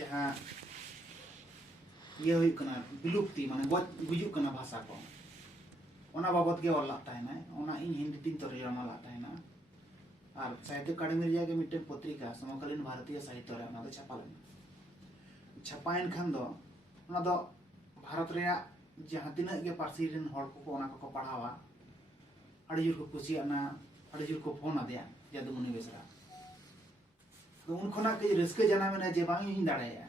जहाँ ये हुई कना विलुप्ति माने गुजुक कना भाषा को ओना बाबत के ऑल ताहेना ओना इन हिंदी तीन तर्जमा ला ताहेना और साहित्य अकादमी रे जाके मिटे पत्रिका समकालीन भारतीय साहित्य रे ओना दो छापा लेना छापायन खान दो ओना दो भारत रे जहाँ तिना के पार्सी रेन हड़ को ओना को पढ़ावा अड़ी जुर को कुसियाना अड़ी जुर को फोन आदिया जादुमणि बेसरा तो उन खोना के रस्के जाना में जे बांग इन दाड़ाया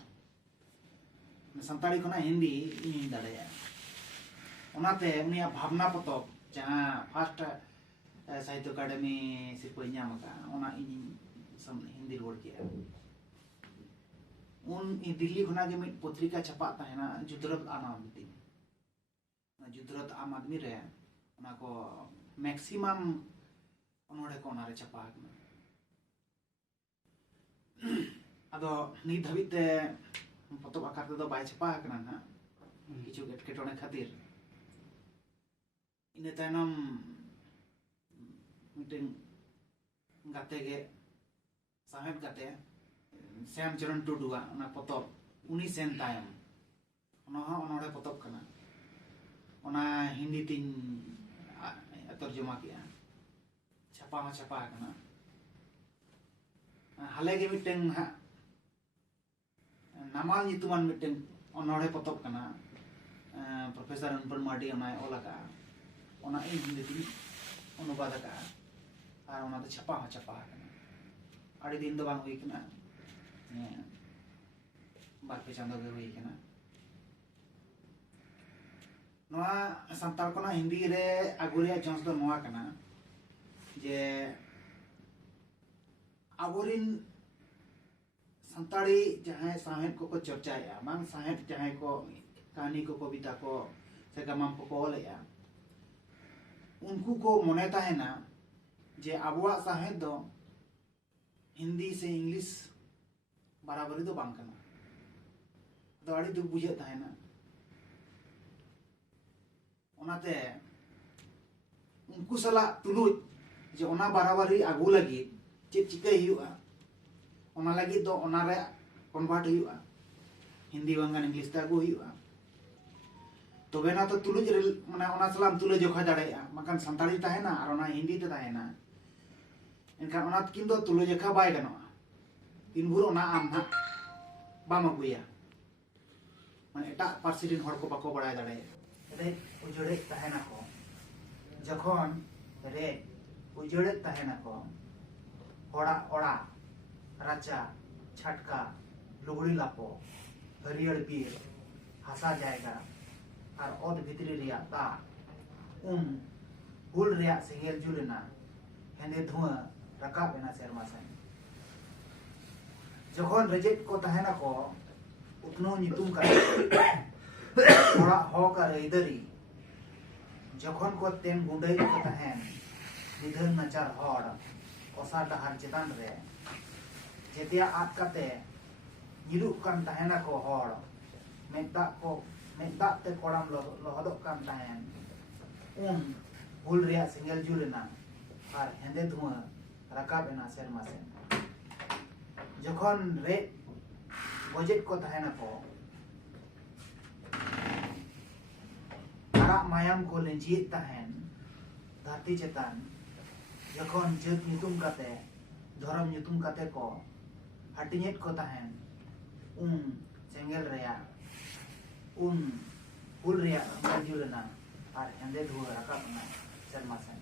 संताड़ी खोना हिंदी इन दाड़ाया ओनाते उनिया भावना पतब जहाँ फर्स्ट साहित्य अकादमी सिरपा नाम का ओना इन हिंदी रोड किया उन दिल्ली खोना के मिट पत्रिका छपा ताहेना जुदरत आम आदमी जुदरत आम आदमी रे ओना को मैक्सिमम ओनोडे को ओना रे छपा अदो नित धाबिते पतब आकार ते दो बाय छपा हकना ना किछु एटकेटोने खातिर इने तायनम मिटिंग गाते गे साहेब गाते श्याम चरण टुडुआ ओना पतब उनी सेन तायम ओना ओनोडे पतब कना ओना हिंदी तीन तर्जुमा किया छपा हकना हाले के मिटें नामाल नितुमान मिटें ओनोडे पतब कना प्रोफेसर अनपढ़ मार्डी ओना ओलाका ओना इन हिंदी तीन अनुवाद का और ओना तो छपा कना अड़ी दिन दो बांग हुई कना बार पे चांदो गे हुई कना नोआ संताल कोना हिंदी रे अगुरिया जोंस दो नोआ कना जे आबोरिन संताड़ी जहाँ साहेब को चर्चाया मांग साहेब जहाँ को कहानी को कविता को से गमाम को ओलेया उनको को मनेता है ना जे आबुआ साहेब दो हिंदी से इंग्लिश बराबरी दो बांग कना तो अड़ी दुख बुझेता है ना ओनाते उनको सला तुलुज जे ओना बराबरी आगू लगी चेक चिकाई हुआ ओना लगी दो ओना रे कन्वर्ट हुआ हिंदी बांगन इंग्लिश ते आगू हुआ तो बेना तो तुलुज माने ओना सलाम तुले जोखा दाड़ेया मकान संताली ताहेना और ओना हिंदी ते ताहेना एनखान ओना किन दो तुले जोखा बाय गनोआ तीन भुर ओना आम ना बाम अगुया माने एटा पार्सी रिन हड़ को बाको बड़ाय दाड़ेया रे उजड़े ताहेना को जखन रे उजड़े ताहेना को ओड़ा ओड़ा राचा छटका लुगड़ी लापो हरियर बीर हासा जायगा और ओद भितरी रिया दा हुल रिया सेंगेल जुलेना हेंदे धुआं रकाब एना सेरमा सेन जखन रेजेट को ताहेना को उतनो नितुम का ओड़ा हो का रेदरी जखन को तेम गुंडई को ताहेन विधन नचार हड़ ओसा डहार चेतान रे जेतिया आत काते निरुक कान ताहेना को हड़ मेदा ते कोड़ाम लहदक कान ताहेन उन हुल रिया सिंगल जुलेना और हेंदे धुआं रकाब एना सेरमा सेन जखन रे बजेट को ताहेना को आरा मायाम को लेंजित ताहेन धरती चेतान जखन जत नितुम काते धर्म नितुम काते को हटिनेट को ताहेन उन सेंगेल रेया उन हुल रेया जुलेना और हेंदे धुआं रकाब एना सेरमा सेन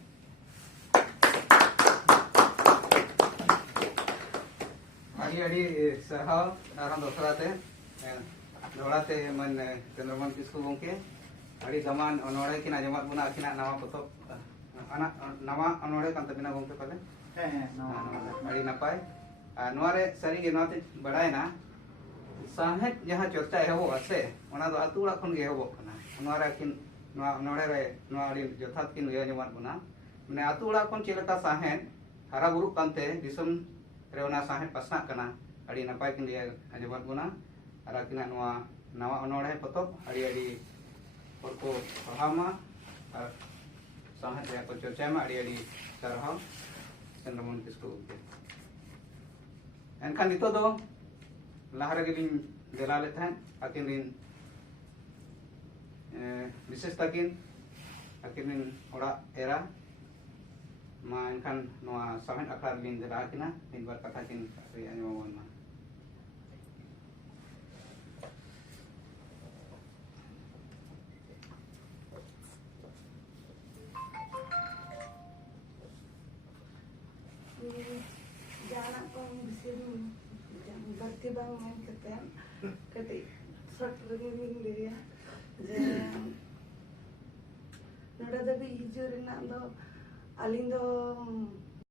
अड़ी सरहाव आराम दोसराते दोड़ाते मन चंद्रमन किस्कू गोंके अड़ी गमान अनोड़े किना जमात बुना किना नवा पतब अना नवा अनोड़े कान तबिना गोंके पले अड़ी नपाय नोरे सरी गे नोते बड़ायना साहेब जहां चर्चा हेबो असे ओना दो अतु उड़ा खन गे हेबो कना नोरे किन नोआ अनोड़े रे नोआ अड़ी जथात किन गे जमात बुना माने अतु उड़ा खन चेलका साहेब हरा बुरु कानते दिसम रे ओना साहेब पसना कना अड़ी नपाय किन लिया जमात बुना आरा किना नोआ नवा अनोड़े पतब अड़ी अड़ी और को पढ़ामा और साहेब रे को चर्चा मा अड़ी अड़ी सरहाव चंद्रमन किस्कू एनखान नितो दो लहारे गिलिन देला ले थान आकिन रिन विशेष ताकिन आकिन रिन ओड़ा एरा मा इनखान नोआ सामेन आखड़ा लिन देला किना इन बार कथा किन रे आयमोन मा Jangan kau bisin berarti bang main keten ketik serak ringin dia nada tapi hijau rina do aling do